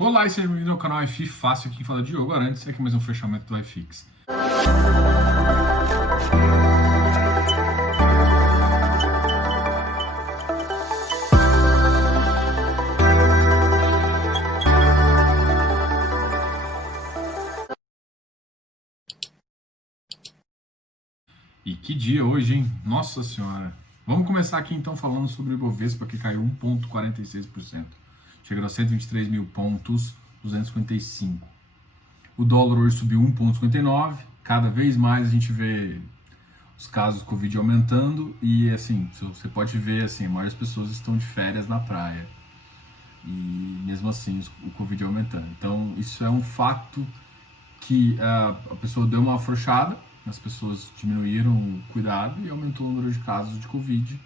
Olá e seja bem-vindo ao canal iFi Fácil, aqui fala Diogo Arantes, aqui mais um fechamento do iFix. E que dia hoje, hein? Nossa Senhora! Vamos começar aqui então falando sobre o Ibovespa, que caiu 1,46%. Chegando a 123 mil pontos, 255. O dólar hoje subiu 1,59. Cada vez mais a gente vê os casos Covid aumentando e, assim, você pode ver, assim, a maioria das pessoas estão de férias na praia. E mesmo assim o Covid aumentando. Então isso é um fato que a pessoa deu uma afrouxada, as pessoas diminuíram o cuidado e aumentou o número de casos de Covid.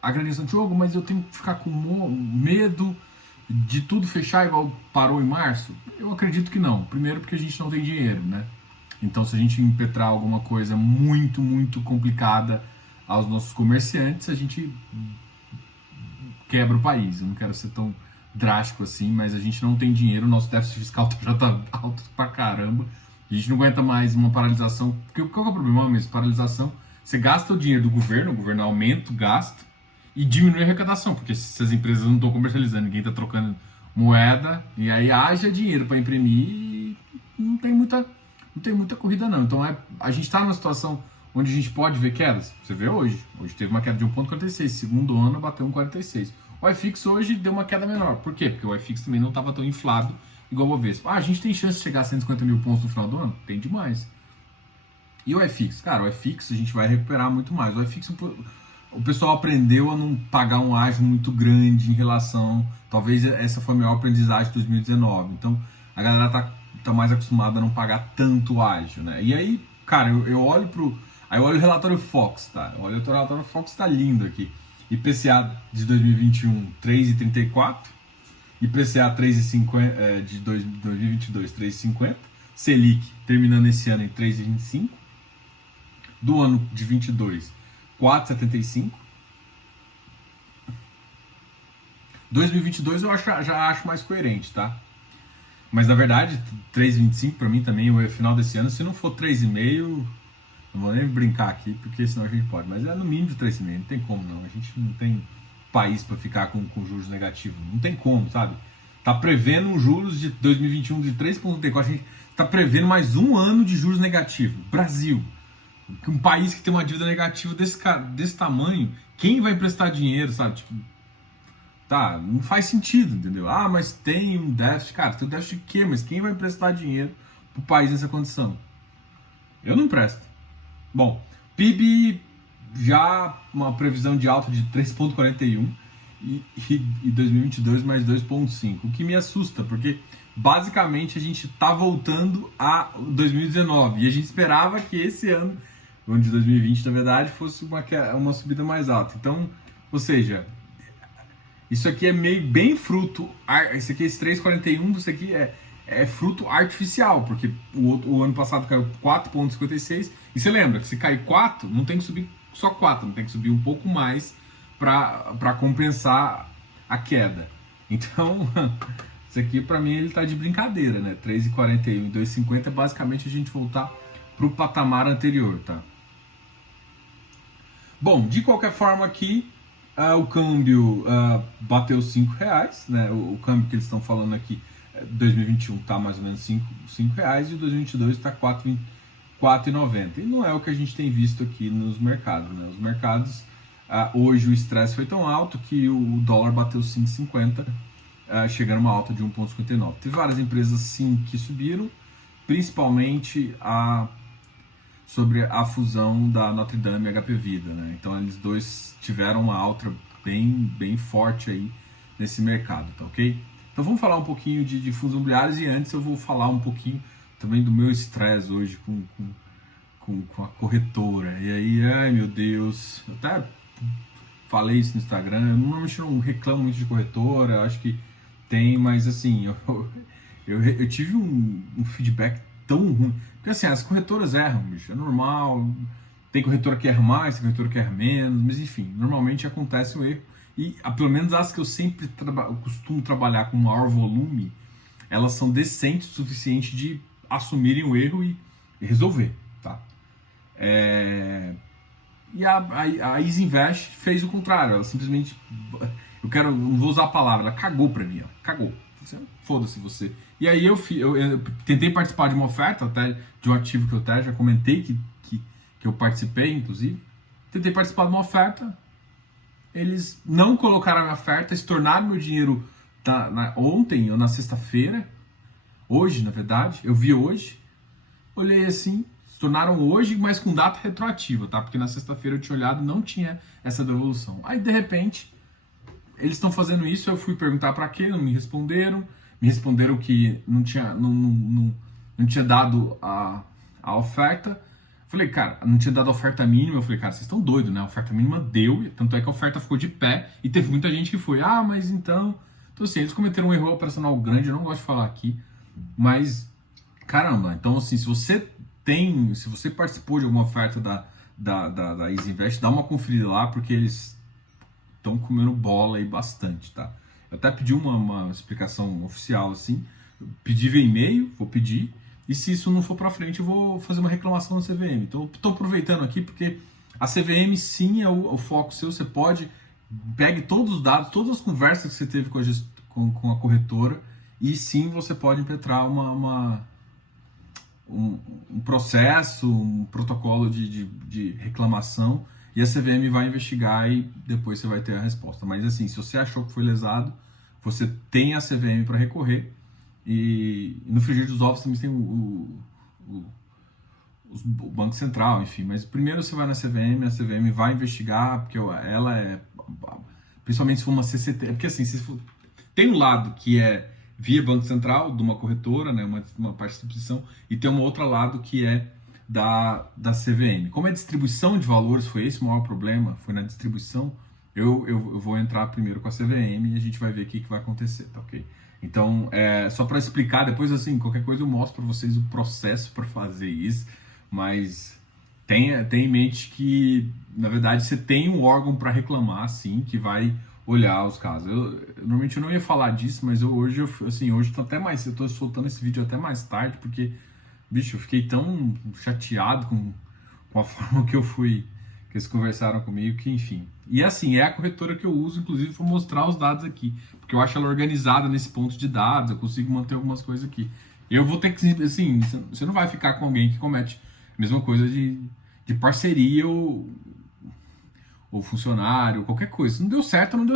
A grande Santiago, mas eu tenho que ficar com medo de tudo fechar igual parou em março? Eu acredito que não. Primeiro porque a gente não tem dinheiro, né? Então se a gente impetrar alguma coisa muito, muito complicada aos nossos comerciantes, a gente quebra o país. Eu não quero ser tão drástico assim, mas a gente não tem dinheiro, o nosso déficit fiscal já tá alto pra caramba. A gente não aguenta mais uma paralisação. Porque qual é o problema mesmo? Paralisação, você gasta o dinheiro do governo, o governo aumenta o gasto e diminui a arrecadação, porque se as empresas não estão comercializando, ninguém está trocando moeda, e aí haja dinheiro para imprimir e não tem muita corrida não. Então a gente está numa situação onde a gente pode ver quedas. Você vê hoje teve uma queda de 1,46, segundo ano bateu 1,46. O iFix hoje deu uma queda menor. Por quê? Porque o iFix também não estava tão inflado igual o Bovespa. A gente tem chance de chegar a 150 mil pontos no final do ano? Tem demais. E o iFix? Cara, o iFix a gente vai recuperar muito mais. O iFix, o pessoal aprendeu a não pagar um ágio muito grande em relação... Talvez essa foi a maior aprendizagem de 2019. Então, a galera tá mais acostumada a não pagar tanto ágio, né? E aí, cara, eu olho Aí eu olho o relatório Fox, tá? O relatório Fox tá lindo aqui. IPCA de 2021, 3,34. IPCA 3,50 de 2022, 3,50. Selic terminando esse ano em 3,25. Do ano de 22, 4,75. 2022 eu já acho mais coerente, tá? Mas na verdade, 3,25 para mim também, o final desse ano, se não for 3,5, não vou nem brincar aqui, porque senão a gente pode. Mas é no mínimo de 3,5, não tem como não. A gente não tem país para ficar com juros negativos. Não tem como, sabe? Tá prevendo um juros de 2021 de 3,34. A gente tá prevendo mais um ano de juros negativos. Brasil. Um país que tem uma dívida negativa desse tamanho, quem vai emprestar dinheiro, sabe? Tipo, tá, não faz sentido, entendeu? Ah, mas tem um déficit. Cara, tem um déficit de quê? Mas quem vai emprestar dinheiro pro país nessa condição? Eu não empresto. Bom, PIB já uma previsão de alta de 3,41 e 2022 mais 2,5. O que me assusta, porque basicamente a gente está voltando a 2019 e a gente esperava que esse ano, o ano de 2020, na verdade, fosse uma subida mais alta. Então, ou seja, isso aqui é meio bem fruto, esse aqui, esse 3,41, isso aqui é fruto artificial, porque o ano passado caiu 4,56, e você lembra que se cair 4, não tem que subir só 4, não tem que subir um pouco mais para compensar a queda. Então, isso aqui para mim ele tá de brincadeira, né? 3,41 e 2,50 é basicamente a gente voltar pro patamar anterior, tá? Bom, de qualquer forma aqui, o câmbio bateu R$5, né? O câmbio que eles estão falando aqui, 2021 está mais ou menos R$5 e o 2022 está R$4,90. E não é o que a gente tem visto aqui nos mercados, né? Os mercados, hoje o estresse foi tão alto que o dólar bateu 5,50, chegando a uma alta de 1,59. Teve várias empresas sim que subiram, principalmente sobre a fusão da Notre Dame e HP Vida, né? Então eles dois tiveram uma alta bem forte aí nesse mercado, tá ok? Então vamos falar um pouquinho de fundos imobiliários e antes eu vou falar um pouquinho também do meu estresse hoje com a corretora. E aí, ai meu Deus, eu até falei isso no Instagram, eu normalmente não reclamo muito de corretora, acho que tem, mas assim, eu tive um feedback tão ruim. Porque assim, as corretoras erram, bicho, é normal. Tem corretora que erra mais, tem corretora que erra menos, mas enfim, normalmente acontece um erro. e pelo menos as que eu sempre costumo trabalhar com maior volume, elas são decentes o suficiente de assumirem o erro e resolver, tá? E a Easy Invest fez o contrário, ela simplesmente, não vou usar a palavra, ela cagou pra mim, ó, cagou. Foda-se você. E aí eu tentei participar de uma oferta, até de um ativo que eu até já comentei que eu participei, inclusive. Tentei participar de uma oferta, eles não colocaram a minha oferta, estornaram meu dinheiro ontem ou na sexta-feira, hoje na verdade, eu vi hoje, olhei assim, se tornaram hoje, mas com data retroativa, tá? Porque na sexta-feira eu tinha olhado e não tinha essa devolução. Aí de repente, eles estão fazendo isso, eu fui perguntar para quê, não me responderam que não tinha dado a oferta. Falei, cara, não tinha dado a oferta mínima. Eu falei, cara, vocês estão doidos, né? A oferta mínima deu, tanto é que a oferta ficou de pé e teve muita gente que foi, mas então... Então assim, eles cometeram um erro operacional grande, eu não gosto de falar aqui, mas, caramba, então assim, se você participou de alguma oferta da Easy Invest, dá uma conferida lá, porque eles estão comendo bola aí bastante, tá? Eu até pedi uma explicação oficial, assim, pedi via e-mail, vou pedir, e se isso não for para frente, eu vou fazer uma reclamação na CVM. Então, estou aproveitando aqui, porque a CVM, sim, é o foco seu, você pegue todos os dados, todas as conversas que você teve com a corretora, e sim, você pode impetrar um processo, um protocolo de reclamação, e a CVM vai investigar e depois você vai ter a resposta. Mas assim, se você achou que foi lesado, você tem a CVM para recorrer. E no frigir dos ovos também tem o Banco Central, enfim. Mas primeiro você vai na CVM, a CVM vai investigar, porque ela é... Principalmente se for uma CCT... Porque assim, tem um lado que é via Banco Central, de uma corretora, né, uma participação, e tem um outro lado que é da CVM. Como a distribuição de valores foi esse o maior problema, foi na distribuição, eu vou entrar primeiro com a CVM e a gente vai ver o que vai acontecer, tá ok? Então, só para explicar, depois assim, qualquer coisa eu mostro para vocês o processo para fazer isso, mas tenha em mente que, na verdade, você tem um órgão para reclamar, sim, que vai olhar os casos. Normalmente eu não ia falar disso, mas hoje tô até mais, eu tô soltando esse vídeo até mais tarde, porque, bicho, eu fiquei tão chateado com a forma que eles conversaram comigo, que enfim. E assim, é a corretora que eu uso, inclusive, para mostrar os dados aqui, porque eu acho ela organizada nesse ponto de dados, eu consigo manter algumas coisas aqui. Eu vou ter que, assim, você não vai ficar com alguém que comete a mesma coisa de parceria ou funcionário, qualquer coisa. Se não deu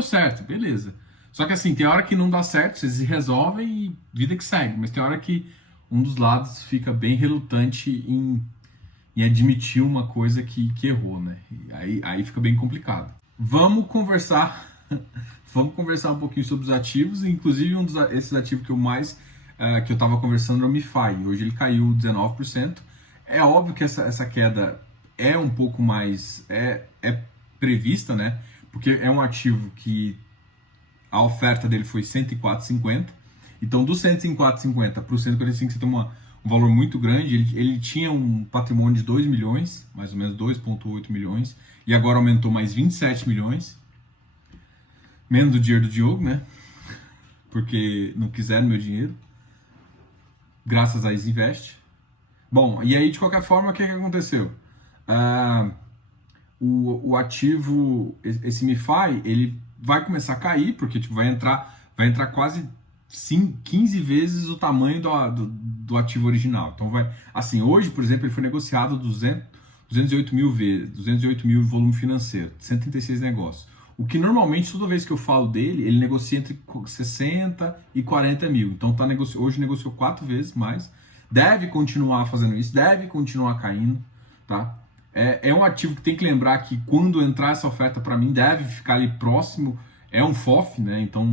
certo, beleza. Só que assim, tem hora que não dá certo, vocês resolvem e vida que segue. Mas tem hora que um dos lados fica bem relutante em admitir uma coisa que errou, né? Aí fica bem complicado. Vamos conversar um pouquinho sobre os ativos, inclusive esses ativos que eu estava conversando é o MiFi. Hoje ele caiu 19%. É óbvio que essa queda é um pouco mais prevista, né? Porque é um ativo que a oferta dele foi 104,50. Então, do 104,50 para o 145, você tem um valor muito grande. Ele tinha um patrimônio de 2 milhões, mais ou menos 2,8 milhões, e agora aumentou mais 27 milhões. Menos do dinheiro do Diogo, né? Porque não quiseram meu dinheiro, graças a Isinvest. Bom, e aí, de qualquer forma, o que aconteceu? O ativo, esse MiFi, ele vai começar a cair, porque tipo, vai entrar quase 15 vezes o tamanho do ativo original. Então assim, hoje, por exemplo, ele foi negociado 208 mil volume financeiro, 136 negócios. O que normalmente, toda vez que eu falo dele, ele negocia entre 60 e 40 mil. Então hoje negociou 4 vezes mais. Deve continuar fazendo isso, deve continuar caindo, tá? É um ativo que tem que lembrar que quando entrar essa oferta para mim, deve ficar ali próximo, é um FOF, né? Então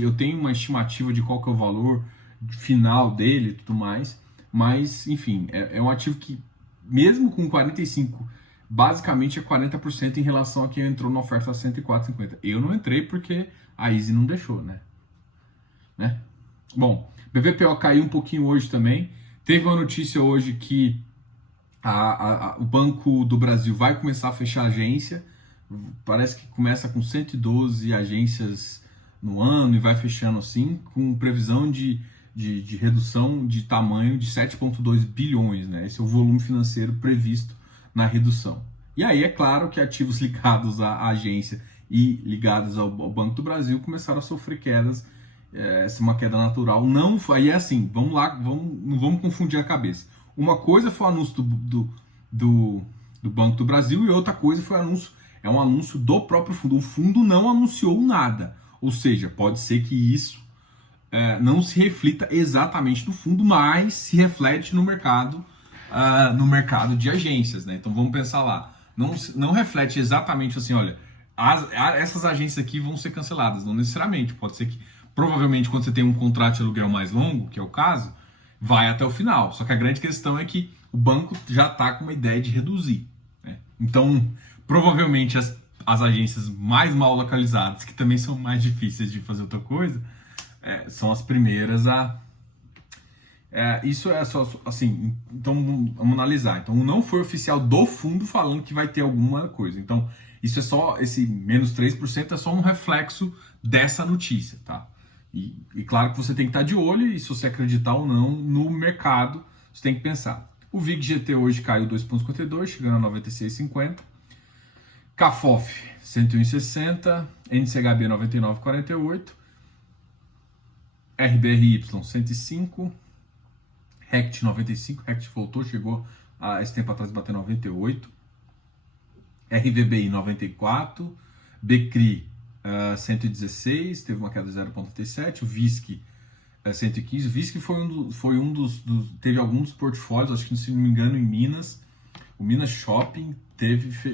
eu tenho uma estimativa de qual que é o valor final dele e tudo mais, mas enfim, é um ativo que mesmo com 45, basicamente é 40% em relação a quem entrou na oferta a 104,50. Eu não entrei porque a Easy não deixou, né? Bom, BVPO caiu um pouquinho hoje também. Teve uma notícia hoje que o Banco do Brasil vai começar a fechar agência parece que começa com 112 agências no ano e vai fechando assim, com previsão de redução de tamanho de 7,2 bilhões, né? Esse é o volume financeiro previsto na redução. E aí é claro que ativos ligados à agência e ligados ao Banco do Brasil começaram a sofrer quedas. Essa é uma queda natural. Não, aí é assim, vamos lá, não vamos confundir a cabeça. Uma coisa foi o anúncio do Banco do Brasil e outra coisa foi um anúncio do próprio fundo. O fundo não anunciou nada. Ou seja, pode ser que isso não se reflita exatamente no fundo, mas se reflete no mercado de agências, né? Então vamos pensar lá. Não reflete exatamente assim, olha, essas agências aqui vão ser canceladas. Não necessariamente. Pode ser que, provavelmente, quando você tem um contrato de aluguel mais longo, que é o caso, vai até o final. Só que a grande questão é que o banco já está com uma ideia de reduzir, né? Então, provavelmente, as agências mais mal localizadas, que também são mais difíceis de fazer outra coisa, são as primeiras a... isso é só assim, então vamos analisar. Então não foi oficial do fundo falando que vai ter alguma coisa. Então isso é só, esse menos 3% é só um reflexo dessa notícia, tá? E claro que você tem que estar de olho, e se você acreditar ou não no mercado, você tem que pensar. O VIG-GT hoje caiu 2,52, chegando a 96,50. CAFOF 101,60, NCHB 99,48, RBRY 105, RECT 95, RECT voltou, chegou a esse tempo atrás bater 98, RVBI 94, BCRI 116, teve uma queda de 0,37, o VISC 115, o VISC foi um dos teve alguns portfólios, acho que se não me engano em Minas, o Minas Shopping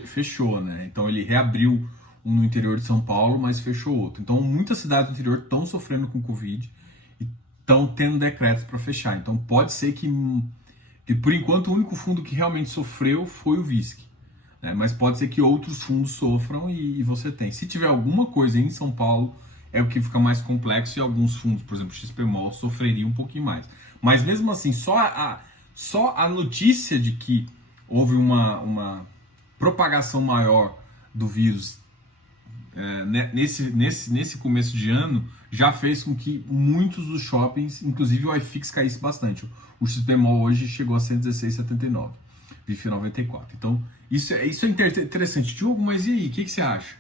fechou, né? Então ele reabriu um no interior de São Paulo, mas fechou outro. Então muitas cidades do interior estão sofrendo com Covid e estão tendo decretos para fechar. Então pode ser que por enquanto o único fundo que realmente sofreu foi o VISC, né? Mas pode ser que outros fundos sofram e você tem. Se tiver alguma coisa em São Paulo, é o que fica mais complexo, e alguns fundos, por exemplo, XPMOL, sofreriam um pouquinho mais. Mas mesmo assim, só a notícia de que houve uma propagação maior do vírus nesse começo de ano já fez com que muitos dos shoppings, inclusive o iFix, caísse bastante. O XPMOL hoje chegou a 116,79, VIF 94. Então isso é interessante. Diogo, mas e aí, o que você acha?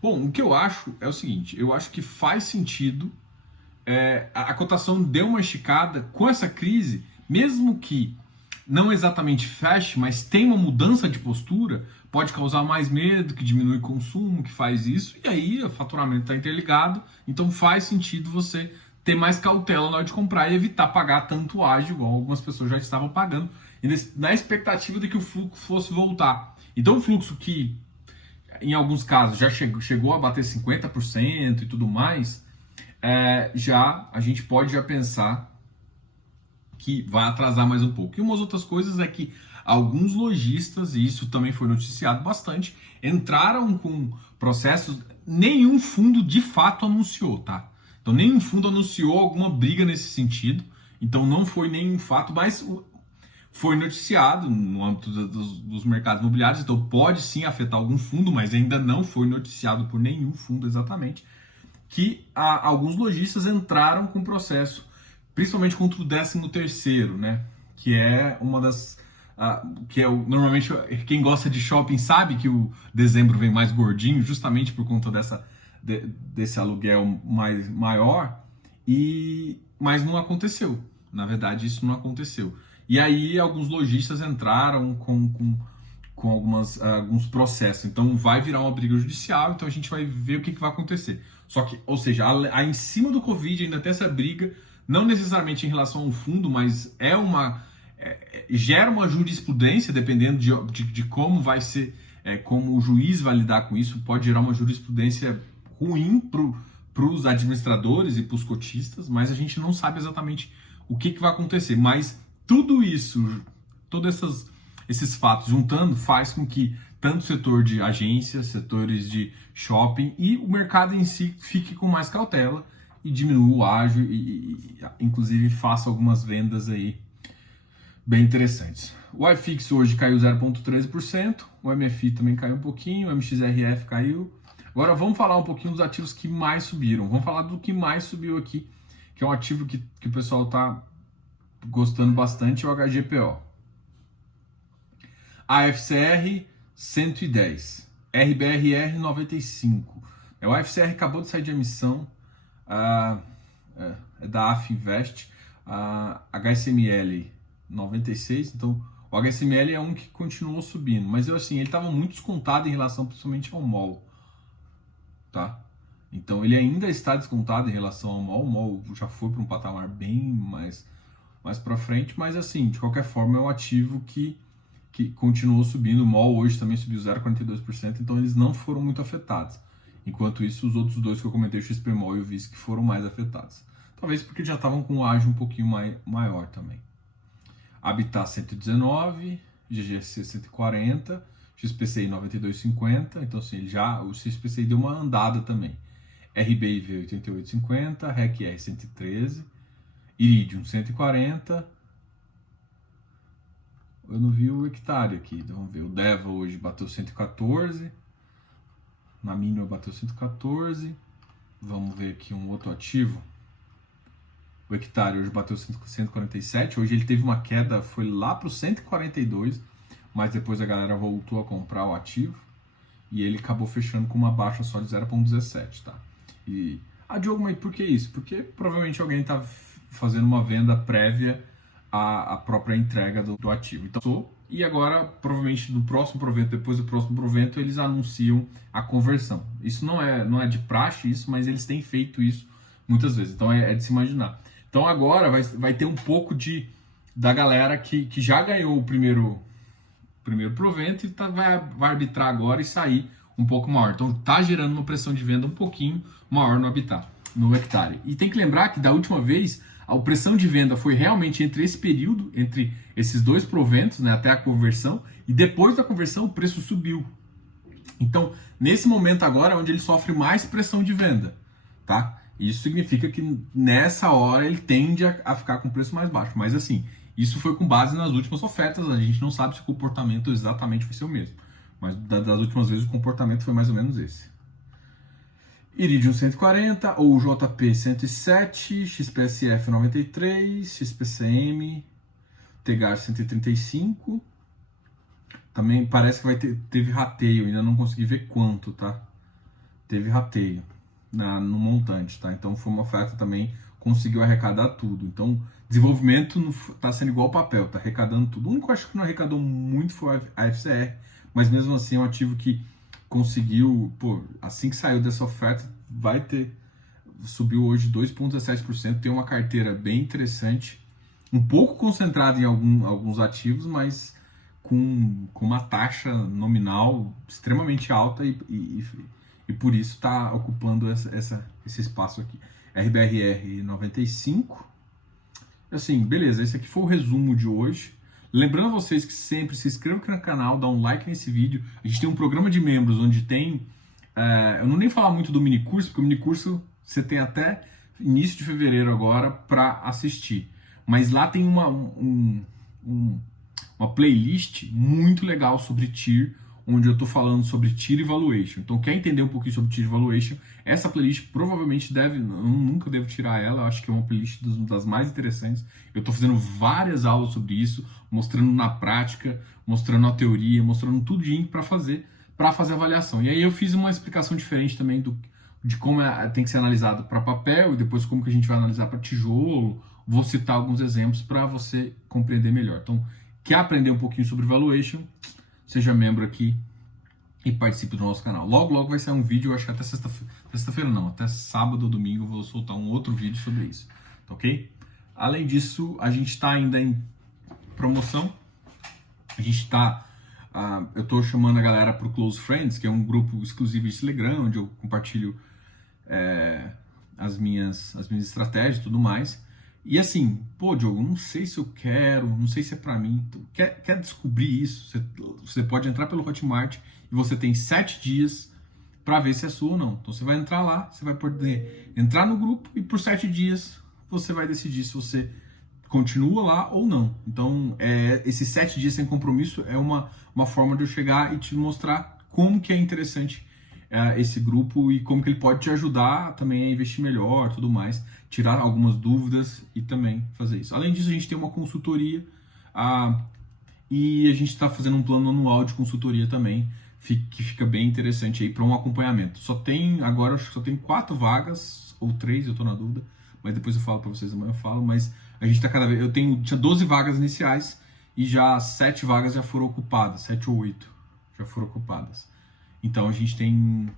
Bom, o que eu acho é o seguinte, eu acho que faz sentido, a cotação deu uma esticada com essa crise, mesmo que não exatamente feche, mas tem uma mudança de postura, pode causar mais medo, que diminui o consumo, que faz isso, e aí o faturamento está interligado, então faz sentido você ter mais cautela na hora de comprar e evitar pagar tanto ágio, igual algumas pessoas já estavam pagando, na expectativa de que o fluxo fosse voltar. Então o fluxo que, em alguns casos, já chegou a bater 50% e tudo mais, a gente pode já pensar que vai atrasar mais um pouco. E umas outras coisas é que alguns lojistas, e isso também foi noticiado bastante, entraram com processos, nenhum fundo de fato anunciou, tá? Então nenhum fundo anunciou alguma briga nesse sentido, então não foi nenhum fato, mas foi noticiado no âmbito dos mercados imobiliários, então pode sim afetar algum fundo, mas ainda não foi noticiado por nenhum fundo exatamente, que alguns lojistas entraram com processo, principalmente contra o 13º, né? Que é uma das... normalmente quem gosta de shopping sabe que o dezembro vem mais gordinho, justamente por conta desse aluguel maior, mas não aconteceu. Na verdade, isso não aconteceu. E aí alguns lojistas entraram com alguns processos. Então vai virar uma briga judicial, então a gente vai ver o que vai acontecer. Só que, ou seja, em cima do Covid ainda tem essa briga, não necessariamente em relação ao fundo, mas gera uma jurisprudência, dependendo de como vai ser, como o juiz vai lidar com isso, pode gerar uma jurisprudência ruim para os administradores e para os cotistas, mas a gente não sabe exatamente o que vai acontecer. Mas tudo isso, todos esses fatos juntando, faz com que tanto o setor de agências, setores de shopping e o mercado em si fique com mais cautela e diminua o ágio e inclusive faça algumas vendas aí bem interessantes. O iFix hoje caiu 0,13%, o MFI também caiu um pouquinho, o MXRF caiu. Agora vamos falar um pouquinho dos ativos que mais subiram. Vamos falar do que mais subiu aqui, que é um ativo que o pessoal está gostando bastante, é o HGPO. AFCR 110, RBRR 95. O AFCR acabou de sair de emissão, é da AF Invest, HSML 96, então o HSML é um que continuou subindo, mas ele estava muito descontado em relação principalmente ao MOL, tá? Então ele ainda está descontado em relação ao MOL, o MOL já foi para um patamar bem mais para frente, mas assim, de qualquer forma é um ativo que continuou subindo. O MOL hoje também subiu 0,42%, então eles não foram muito afetados. Enquanto isso, os outros dois que eu comentei, o XPMOL e o VISC, foram mais afetados. Talvez porque já estavam com um ágio um pouquinho maior também. Habitat 119, GGC 140, XPCI 92,50, então assim, o XPCI deu uma andada também. RBIV 88,50, RECR 113, Iridium 140. Eu não vi o hectare aqui, então vamos ver. O DEVA hoje bateu 114, na mínima bateu 114. Vamos ver aqui um outro ativo. O hectare hoje bateu 147, hoje ele teve uma queda, foi lá para o 142, mas depois a galera voltou a comprar o ativo e ele acabou fechando com uma baixa só de 0,17, tá? E, Diogo, mas por que isso? Porque provavelmente alguém está fazendo uma venda prévia à própria entrega do ativo. Então, e agora, provavelmente, no próximo provento, depois do próximo provento, eles anunciam a conversão. Isso não é de praxe, isso, mas eles têm feito isso muitas vezes. Então, é de se imaginar. Então, agora vai ter um pouco da galera que já ganhou o primeiro provento e vai arbitrar agora e sair um pouco maior. Então, está gerando uma pressão de venda um pouquinho maior no hectare. E tem que lembrar que da última vez, a pressão de venda foi realmente entre esse período, entre esses dois proventos, né, até a conversão, e depois da conversão o preço subiu. Então, nesse momento agora é onde ele sofre mais pressão de venda, tá? Isso significa que nessa hora ele tende a ficar com preço mais baixo. Mas assim, isso foi com base nas últimas ofertas, a gente não sabe se o comportamento exatamente vai ser o mesmo. Mas das últimas vezes o comportamento foi mais ou menos esse. Iridium 140, ou JP 107, XPSF 93, XPCM, Tegar 135. Também parece que teve rateio, ainda não consegui ver quanto, tá? Teve rateio no montante, tá? Então foi uma oferta também, conseguiu arrecadar tudo. Então, desenvolvimento tá sendo igual papel, tá arrecadando tudo. O único que eu acho que não arrecadou muito foi a FCR, mas mesmo assim é um ativo que conseguiu, assim que saiu dessa oferta, subiu hoje 2,17%, tem uma carteira bem interessante, um pouco concentrada em alguns ativos, mas com uma taxa nominal extremamente alta e por isso está ocupando esse espaço aqui. RBRR 95. Assim, beleza, esse aqui foi o resumo de hoje. Lembrando a vocês que sempre se inscrevam aqui no canal, dá um like nesse vídeo. A gente tem um programa de membros onde tem... eu não nem falar muito do minicurso, porque o minicurso você tem até início de fevereiro agora para assistir. Mas lá tem uma playlist muito legal sobre TIR, onde eu estou falando sobre TIR e Valuation. Então, quer entender um pouquinho sobre TIR e Valuation, essa playlist provavelmente eu nunca devo tirar ela, eu acho que é uma playlist das mais interessantes. Eu estou fazendo várias aulas sobre isso, mostrando na prática, mostrando a teoria, mostrando tudinho para fazer avaliação. E aí eu fiz uma explicação diferente também de como tem que ser analisado para papel e depois como que a gente vai analisar para tijolo. Vou citar alguns exemplos para você compreender melhor. Então, quer aprender um pouquinho sobre Valuation? Seja membro aqui e participe do nosso canal. Logo vai sair um vídeo, eu acho que até sexta-feira não, até sábado ou domingo eu vou soltar um outro vídeo sobre isso, tá ok? Além disso, a gente está ainda em promoção, eu estou chamando a galera para o Close Friends, que é um grupo exclusivo de Telegram, onde eu compartilho as minhas estratégias e tudo mais. E assim, Diogo, não sei se eu quero, não sei se é para mim. Quer descobrir isso? Você pode entrar pelo Hotmart e você tem 7 dias para ver se é sua ou não. Então você vai entrar lá, você vai poder entrar no grupo e por 7 dias você vai decidir se você continua lá ou não. Então, esses 7 dias sem compromisso é uma forma de eu chegar e te mostrar como que é interessante esse grupo e como que ele pode te ajudar também a investir melhor, tudo mais, tirar algumas dúvidas e também fazer isso. Além disso, a gente tem uma consultoria e a gente está fazendo um plano anual de consultoria também, que fica bem interessante aí para um acompanhamento. Agora acho que só tem 4 vagas, ou 3, eu estou na dúvida, mas depois eu falo para vocês, amanhã eu falo, mas a gente está cada vez... tinha 12 vagas iniciais e já 7 vagas já foram ocupadas, 7 ou 8 já foram ocupadas. Então a gente tem um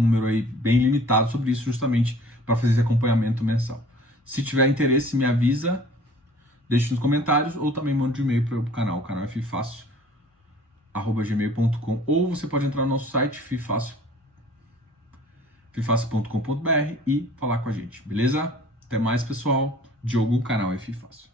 número aí bem limitado sobre isso, justamente para fazer esse acompanhamento mensal. Se tiver interesse, me avisa, deixe nos comentários ou também mande um e-mail para o canal ffácil@gmail.com, ou você pode entrar no nosso site ffácil.com.br e falar com a gente, beleza? Até mais, pessoal. Diogo, canal F Fácil.